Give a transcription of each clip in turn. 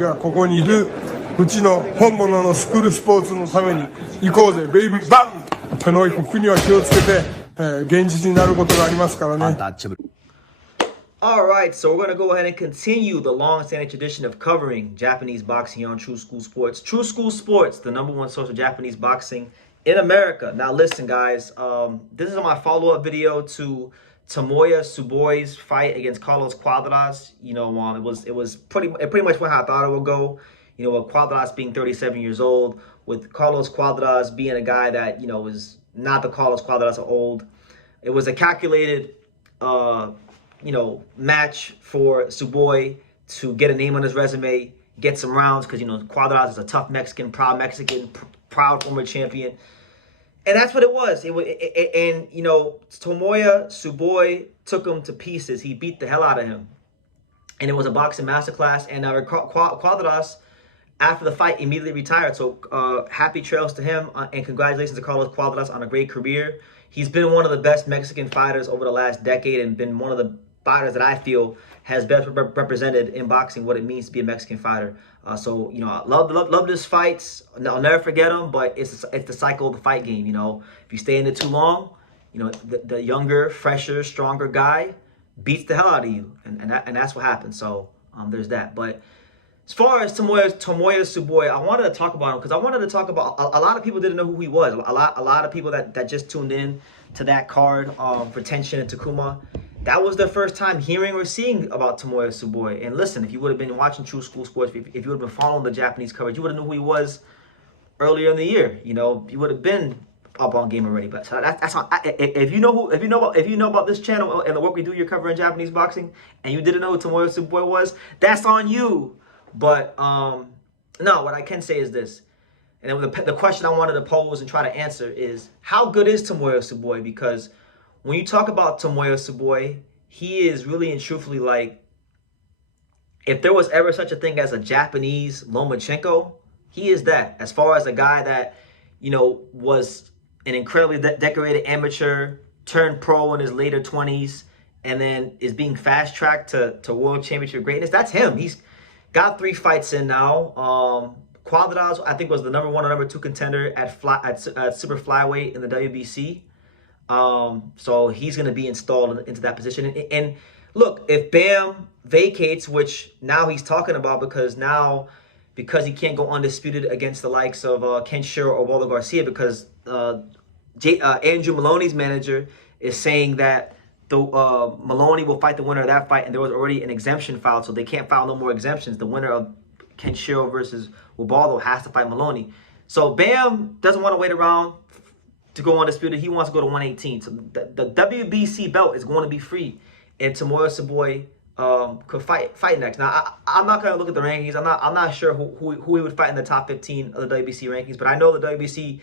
がここにいるうちの本物のスクールスポーツのために行こうぜベイビーバン手の服には気をつけて、現実になることがありますからね。Alright, so we're going to go ahead and continue the long-standing tradition of covering Japanese boxing here on True School Sports. True School Sports, the #1 source of Japanese boxing in America. Now listen guys, this is my follow-up video to Tomoya Tsboi's fight against Carlos Cuadras. You know, it pretty much went how I thought it would go. You know, with Cuadras being 37 years old, with Carlos Cuadras being a guy that, you know, is not the Carlos Cuadras of old. It was a calculated you know, match for Tsboi to get a name on his resume, get some rounds, because, you know, Cuadras is a tough Mexican, proud former champion. And that's what it was. And, you know, Tomoya Tsboi took him to pieces. He beat the hell out of him. And it was a boxing masterclass. And Cuadras, after the fight, immediately retired. So happy trails to him. And congratulations to Carlos Cuadras on a great career. He's been one of the best Mexican fighters over the last decade and been one of the fighters that I feel has best represented in boxing what it means to be a Mexican fighter. So, you know, I love his fights. I'll never forget them, but it's the cycle of the fight game, you know. If you stay in it too long, you know, the younger, fresher, stronger guy beats the hell out of you. And that's what happens. So there's that. But as far as Tomoya Tsboi, I wanted to talk about him because I wanted to talk about a lot of people didn't know who he was. A lot of people that just tuned in to that card for Tenshin and Takuma, that was their first time hearing or seeing about Tomoya Tsboi. And listen, if you would have been watching True School Sports, if you would have been following the Japanese coverage, you would have known who he was earlier in the year. You know, you would have been up on game already. But so that's not, if you know about this channel and the work we do, you're covering Japanese boxing, and you didn't know who Tomoya Tsboi was, that's on you. But no, what I can say is this, and then the question I wanted to pose and try to answer is, how good is Tomoya Tsboi? Because when you talk about Tomoya Tsboi, he is really and truthfully like, if there was ever such a thing as a Japanese Lomachenko, he is that. As far as a guy that, you know, was an incredibly decorated amateur, turned pro in his later 20s, and then is being fast-tracked to world championship greatness, that's him. He's got 3 fights in now. Cuadras, I think, was the #1 or #2 contender at super flyweight in the WBC. So he's going to be installed into that position. And look, if Bam vacates, which now he's talking about because he can't go undisputed against the likes of Kenshiro or Waldo Garcia, because Andrew Maloney's manager is saying that Maloney will fight the winner of that fight, and there was already an exemption filed, so they can't file no more exemptions. The winner of Kenshiro versus Ubaldo has to fight Maloney. So Bam doesn't want to wait around to go undisputed. He wants to go to 118. So the WBC belt is going to be free, and Tomoya Tsboi could fight next. Now I'm not going to look at the rankings. I'm not sure who he would fight in the top 15 of the WBC rankings, but I know the WBC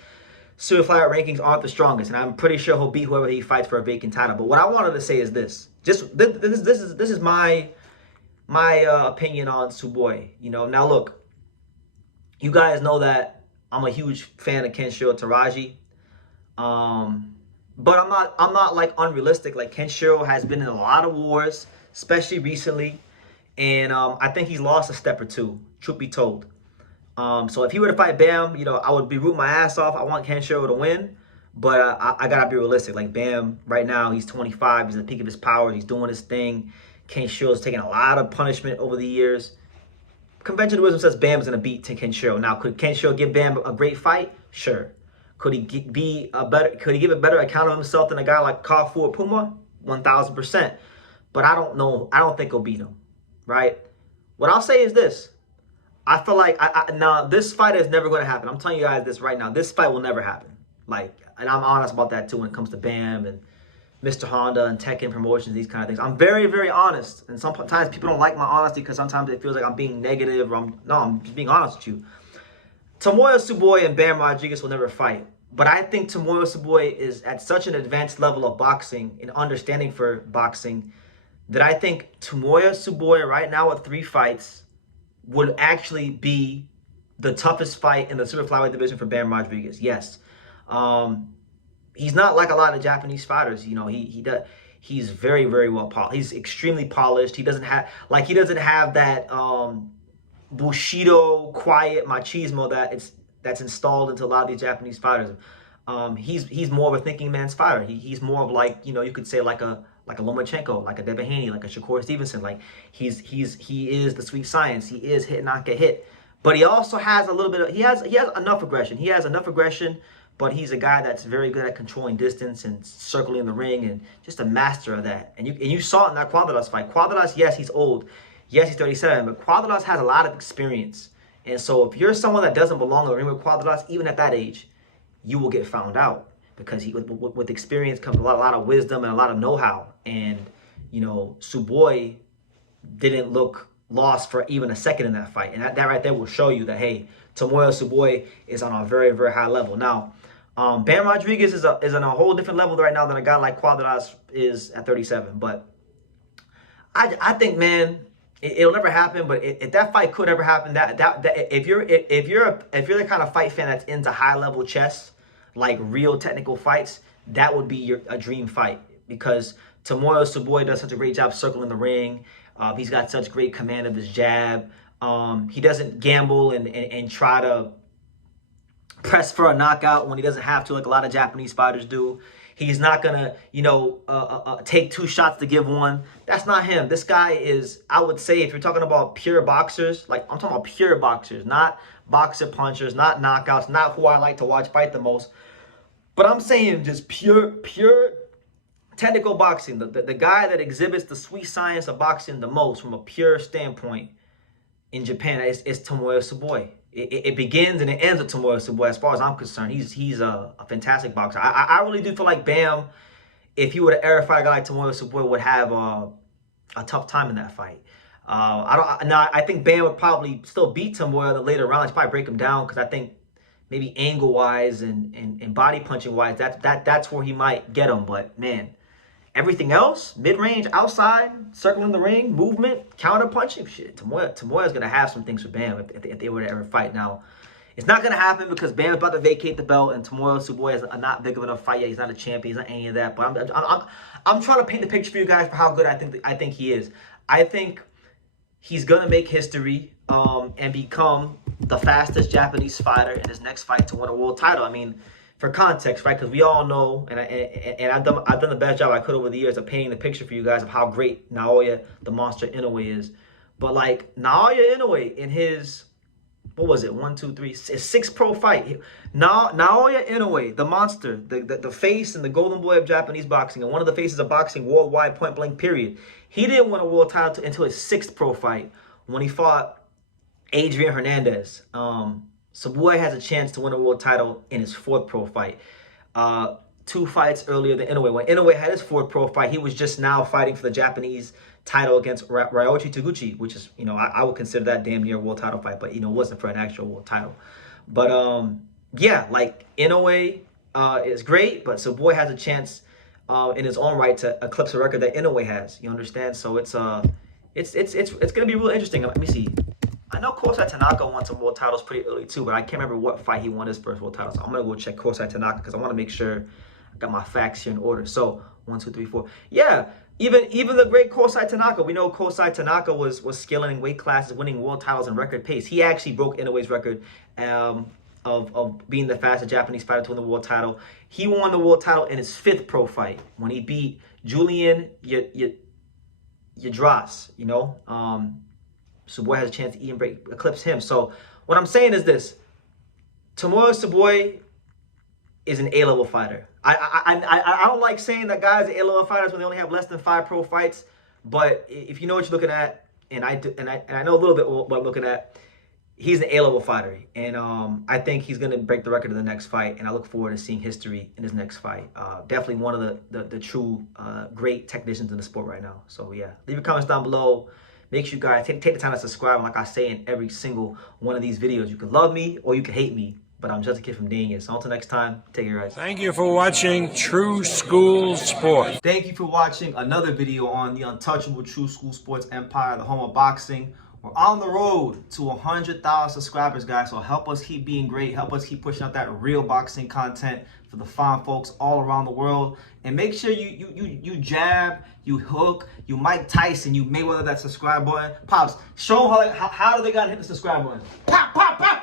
super flyweight rankings aren't the strongest, and I'm pretty sure he'll beat whoever he fights for a vacant title. But what I wanted to say is this: this is my opinion on Tsboi. You know, now look, you guys know that I'm a huge fan of Kenshiro Taraji. But I'm not like unrealistic. Like, Kenshiro has been in a lot of wars, especially recently, and I think he's lost a step or two, truth be told. So if he were to fight Bam, you know, I would be rooting my ass off. I want Kenshiro to win, but I gotta be realistic. Like, Bam, right now, he's 25. He's at the peak of his powers. He's doing his thing. Kenshiro taking a lot of punishment over the years. Conventional wisdom says Bam is gonna beat Kenshiro. Now, could Kenshiro give Bam a great fight? Sure. Could he give a better account of himself than a guy like Kafu or Puma? 1,000%. But I don't know. I don't think he'll beat him, right? What I'll say is this: I feel like now this fight is never going to happen. I'm telling you guys this right now. This fight will never happen. Like, and I'm honest about that too when it comes to Bam and Mr. Honda and Tekken Promotions, these kind of things. I'm very, very honest. And sometimes people don't like my honesty because sometimes it feels like I'm being negative, or I'm just being honest with you. Tomoya Tsboi and Bam Rodriguez will never fight. But I think Tomoya Tsboi is at such an advanced level of boxing and understanding for boxing that I think Tomoya Tsboi right now with 3 fights would actually be the toughest fight in the super flyweight division for Bam Rodriguez. Yes. He's not like a lot of Japanese fighters. You know, he's very, very well polished. He's extremely polished. He doesn't have that Bushido, quiet machismo that's installed into a lot of these Japanese fighters. He's more of a thinking man's fighter. He's more of like, you know, you could say like a Lomachenko, like a Devin Haney, like a Shakur Stevenson. Like he is the sweet science. He is hit, not get hit. But he also has a little bit of, he has enough aggression. He has enough aggression, but he's a guy that's very good at controlling distance and circling the ring and just a master of that. And you saw it in that Cuadras fight. Cuadras, yes, he's old. Yes, he's 37, but Cuadras has a lot of experience. And so if you're someone that doesn't belong in the ring with Cuadras, even at that age, you will get found out, because with experience comes a lot of wisdom and a lot of know-how. And, you know, Tsboi didn't look lost for even a second in that fight. And that right there will show you that, hey, Tomoya Tsboi is on a very, very high level. Now, Bam Rodriguez is on a whole different level right now than a guy like Cuadras is at 37. But I think, man, it'll never happen. But if that fight could ever happen, if you're the kind of fight fan that's into high level chess, like real technical fights, that would be a dream fight, because Tomoya Tsboi does such a great job circling the ring. He's got such great command of his jab. He doesn't gamble and try to press for a knockout when he doesn't have to, like a lot of Japanese fighters do. He's not gonna, you know, take 2 shots to give 1. That's not him. This guy is, I would say, if you're talking about pure boxers, like I'm talking about pure boxers, not boxer punchers, not knockouts, not who I like to watch fight the most, but I'm saying just pure technical boxing. The guy that exhibits the sweet science of boxing the most from a pure standpoint in Japan is Tomoya Tsboi. It begins and it ends with Tomoya Tsboi, as far as I'm concerned. He's a fantastic boxer. I really do feel like Bam, if he were to ever fight a guy like Tomoya Tsboi, would have a tough time in that fight. I think Bam would probably still beat Tomoya in the later rounds. Probably break him down, because I think maybe angle wise and body punching wise, that's where he might get him. But man, everything else, mid-range, outside, circling the ring, movement, counter-punching, shit, Tomoya's going to have some things for Bam if they were to ever fight. Now, it's not going to happen, because Bam is about to vacate the belt, and Tomoya Tsboi is not big of enough fight yet. He's not a champion. He's not any of that. But I'm trying to paint the picture for you guys for how good I think he is. I think he's going to make history and become the fastest Japanese fighter in his next fight to win a world title. I mean, for context, right? Because we all know, and I've done the best job I could over the years of painting the picture for you guys of how great Naoya, the monster Inoue, is. But like Naoya Inoue in his, what was it? 1, 2, 3, his 6th pro fight. Naoya Inoue, the monster, the face and the golden boy of Japanese boxing, and one of the faces of boxing worldwide, point blank, period. He didn't win a world title until his 6th pro fight, when he fought Adrian Hernandez. Tsboi has a chance to win a world title in his 4th pro fight. 2 fights earlier than Inoue. When Inoue had his 4th pro fight, he was just now fighting for the Japanese title against Ryoichi Taguchi, which is, you know, I would consider that damn near a world title fight, but, you know, it wasn't for an actual world title. But, yeah, like, Inoue is great, but Tsboi has a chance in his own right to eclipse a record that Inoue has. You understand? So it's going to be real interesting. Let me see. I know Kosai Tanaka won some world titles pretty early too, but I can't remember what fight he won his first world title. So I'm going to go check Kosai Tanaka, because I want to make sure I got my facts here in order. So 1, 2, 3, 4. Yeah, even the great Kosai Tanaka. We know Kosai Tanaka was scaling weight classes, winning world titles in record pace. He actually broke Inoue's record of being the fastest Japanese fighter to win the world title. He won the world title in his 5th pro fight when he beat Julian Yadras, you know. Tsboi has a chance to even eclipse him. So what I'm saying is this: Tomoya Tsboi is an A-level fighter. I don't like saying that guys are A-level fighters when they only have less than 5 pro fights. But if you know what you're looking at, and I know a little bit what I'm looking at, he's an A-level fighter, and I think he's gonna break the record in the next fight. And I look forward to seeing history in his next fight. Definitely one of the true great technicians in the sport right now. So yeah, leave your comments down below. Make sure you guys take the time to subscribe. And like I say in every single one of these videos, you can love me or you can hate me, but I'm just a kid from Daniel. So until next time, take care, guys. Thank you for watching True School Sports. Thank you for watching another video on the untouchable True School Sports empire, the home of boxing, We're on the road to 100,000 subscribers, guys. So help us keep being great. Help us keep pushing out that real boxing content for the fine folks all around the world. And make sure you jab, you hook, you Mike Tyson, you Mayweather that subscribe button. Pops, show them how do they gotta hit the subscribe button. Pop, pop, pop.